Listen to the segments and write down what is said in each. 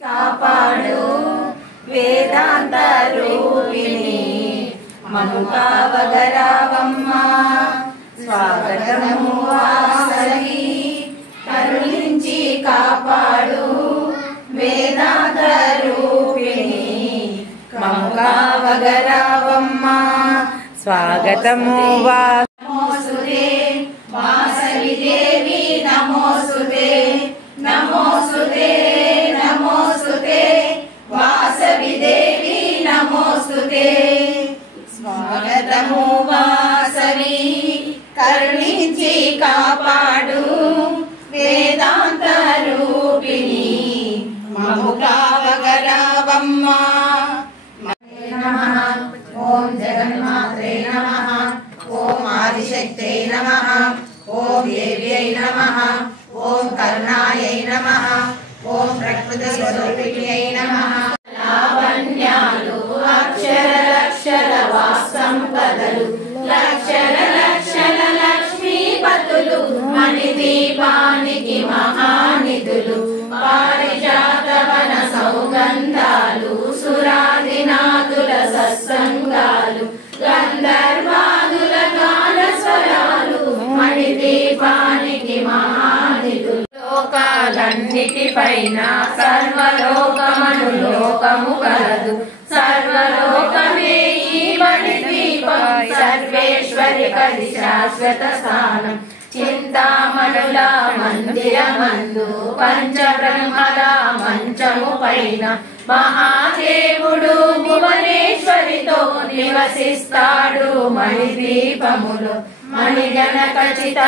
కాపాడు వేదాంత రూపిణి మము కావగరావమ్మా స్వాగతము వాసవి కరుణించి కాపాడు వేదాంత రూపిణి మము కావగరావమ్మా స్వాగతము నమోస్తుతే వాసవి దేవి నమోస్తుతే నమోస్తుతే నమోస్తుతే వాసవి దేవి నమోస్తుతే స్వాగతము వాసవి కరుణించి కాపాడు వేదాంత రూపిణి మము కావగరావమ్మా నమః ఓం జగన్మాత్రే నమః ఓం ఆదిశక్తే నమః ఓం దేవ్యై నమః ఓం కరుణాయై నమః ఓం ప్రకృతి స్వరూపిణ్యై నమః లావణ్యాలు అక్షర వాసంపదలు లక్షల లక్షల లక్ష్మీపతులు మణిదీపానికి మహానిధులు పారిజాతవన సౌగంధాలు సురాదినాదుల సత్సంగాలు గంధర్వాదుల గాన స్వరాలు మణిదీపానికి మహానిధులు లోకాలన్నిటిపైన సర్వలోకమను లోకము కలదు సర్వలోకమే ఈ మణిదీపం సర్వేశ్వరి కది శాశ్వత స్థానం చింతామణుల మందిరమందు పంచబ్రహ్మల మంచము పైన మహాదేవుడు భువనేశ్వరితో నివసిస్తాడు మణిదీపములో మణిగణ ఖచ్చిత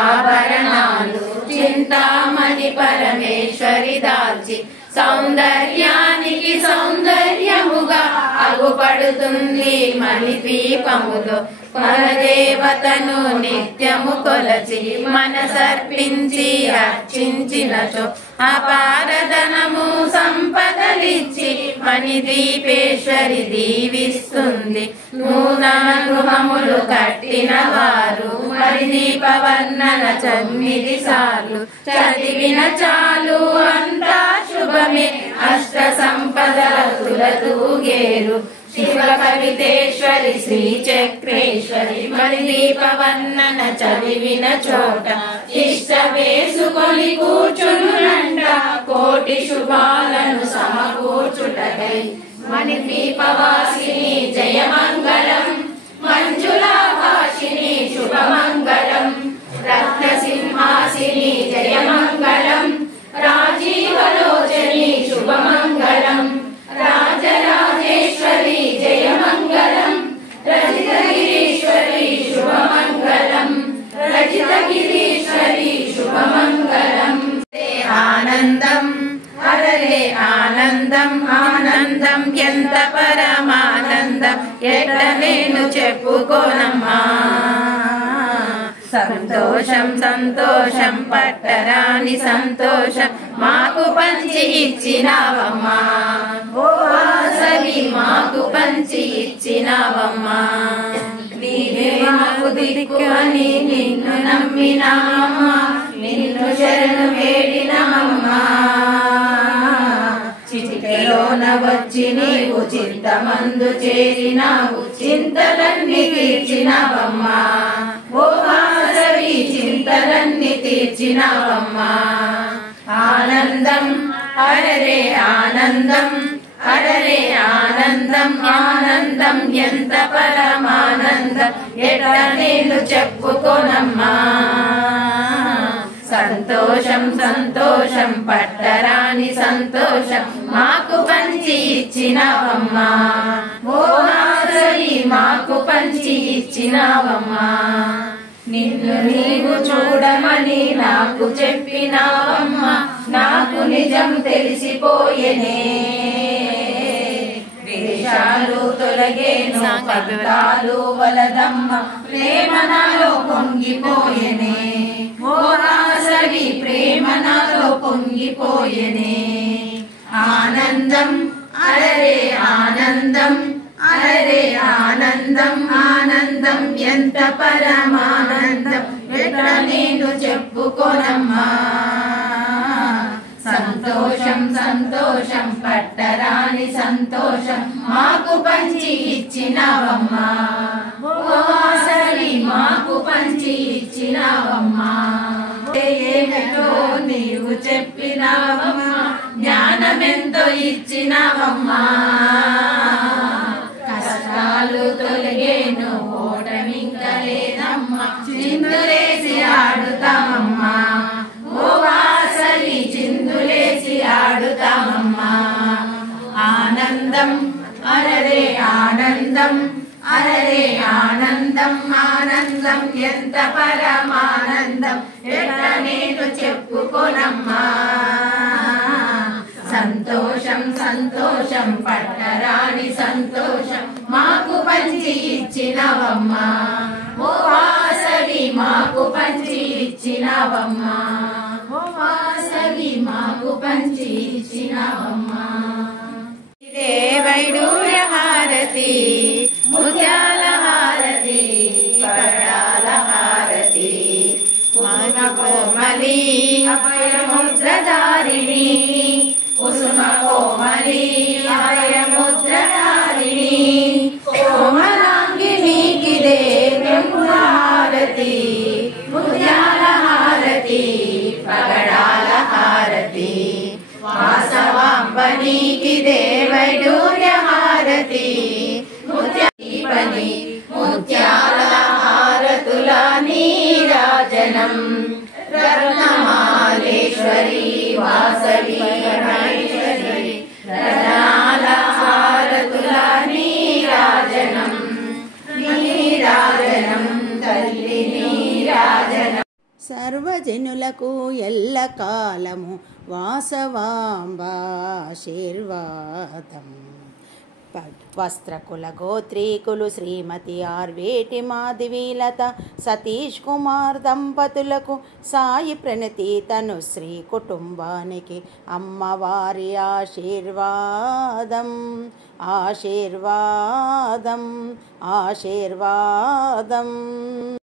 ఆభరణాలు చింతామణి పరమేశ్వరి దాల్చి సౌందర్యానికి సౌందర్యముగా అగుపడుతుంది మణిదీపములో పరదేవతను నిత్యము కొలచి మనసర్పించి అర్చించినచో అపారధనము సంపదలిచ్చి మణిదీపేశ్వరి దీవిస్తుంది నూతన గృహములు కట్టిన వారు మణిదీప వర్ణన 9 సార్లు చదివిన చాలు అంతా శుభమే అష్ట సంపదల తులతూగేరు శివ కవితేశ్వరి శ్రీ చక్రేశ్వరి మణిదీప వర్ణన చదివిన చోట ఇష్ట వేసుకొని కూర్చునునంట కోటి శుభాలను సమకూర్చుటకై మణిదీపవాసిని జయమంగళం మంజులాభాషిని శుభమంగళం రత్నసింహాసిని జయమంగళం రాజీవలోచని శుభమంగళం రాజరాజేశ్వరి జయమంగళం రజితగిరీశ్వరి శుభమంగళం రజితగిరీశ్వరి శుభమంగళం ఆనందం అరరే ఆనందం ఆనందం ఎంత పరమానందం ఎట్ట నేను చెప్పుకోనమ్మా సంతోషం సంతోషం పట్టరాని సంతోషం మాకు పంచి ఇచ్చినావమ్మా ఓ వాసవి మాకు పంచి ఇచ్చినావమ్మా నీవే మాకు దిక్కు అని నిన్ను నమ్మినామమ్మా నిన్ను శరణు వేడినామమ్మా చిటికెలోన వచ్చి నీవు చింతమందు చేరినావు చింతలన్నీ తీర్చినావమ్మా ఓ వాసవి చింతలన్నీ తీర్చినావమ్మా ఆనందం అరరే ఆనందం అరరే ఆనందం ఆనందం ఎంత పరమానందం ఎట్లా నేను చెప్పుకోనమ్మా సంతోషం సంతోషం పట్టరాని సంతోషం మాకు పంచి ఇచ్చినావమ్మా ఓ వాసవి మాకు పంచి ఇచ్చినావమ్మా నిన్ను నీవు చూడమని నాకు చెప్పినావమ్మా నాకు నిజం తెలిసిపోయేనే వేషాలు తొలగేను పంతాలు వలదమ్మ ప్రేమ నాలో పొంగిపోయేనే ఓ వాసవి ప్రేమ నాలో పొంగిపోయేనే ఆనందం అరరే ఆనందం అరరే ఆనందం ఆనందం ఎంత పరమానందం ఎట్లా నేను చెప్పుకోనమ్మా సంతోషం సంతోషం పట్టరాని సంతోషం మాకు పంచి ఇచ్చినవమ్మా ఓ వాసవి మాకు పంచి ఇచ్చినవమ్మా ఏమిటో నీవు చెప్పినవమ్మా జ్ఞానమెంతో ఇచ్చినవమ్మా కష్టాలు తొలగేను ఓటమింక లేదమ్మా చిందులేసి ఆడుతామమ్మా ఓ వాసవి చిందులేసి ఆడుతామమ్మా ఆనందం అరరే ఆనందం అరరే ఆనందం ఆనందం ఎంత పరమానందం ఎట్లా నేను చెప్పుకోనమ్మా సంతోషం సంతోషం పట్టరాని సంతోషం మాకు పంచి ఇచ్చినవమ్మా ఓ వాసవి మాకు పంచి ఇచ్చినవమ్మా ఓ వాసవి మాకు పంచి ఇచ్చినవమ్మా ఇదే వైడూర్య హారతి ముత్యాల హారతి పగడాల హారతి కోమలి అభయముద్రధారిణి కుసుమ కోమలి అభయముద్రధారిణి కోమలాంగినికిదే హారతి ముత్యాల హారతి పగడాల హారతి వాసవాంబనీకిదే వైడూర్య హారతి ముత్యాలని ముత్యాల హారతుల నీరాజనం రత్నమాలేశ్వరి వాసవి మహేశ్వరి రత్నాల హారతుల నీరాజనం నీరాజనం తల్లి నీరాజనం సర్వజనులకు ఎల్లకాలము వాసవాంబాశీర్వాదం వస్త్రకుల గోత్రీకులు శ్రీమతి ఆర్వేటి మాధవీలత సతీష్ కుమార్ దంపతులకు సాయి ప్రణతి తను శ్రీ కుటుంబానికి అమ్మవారి ఆశీర్వాదం ఆశీర్వాదం ఆశీర్వాదం.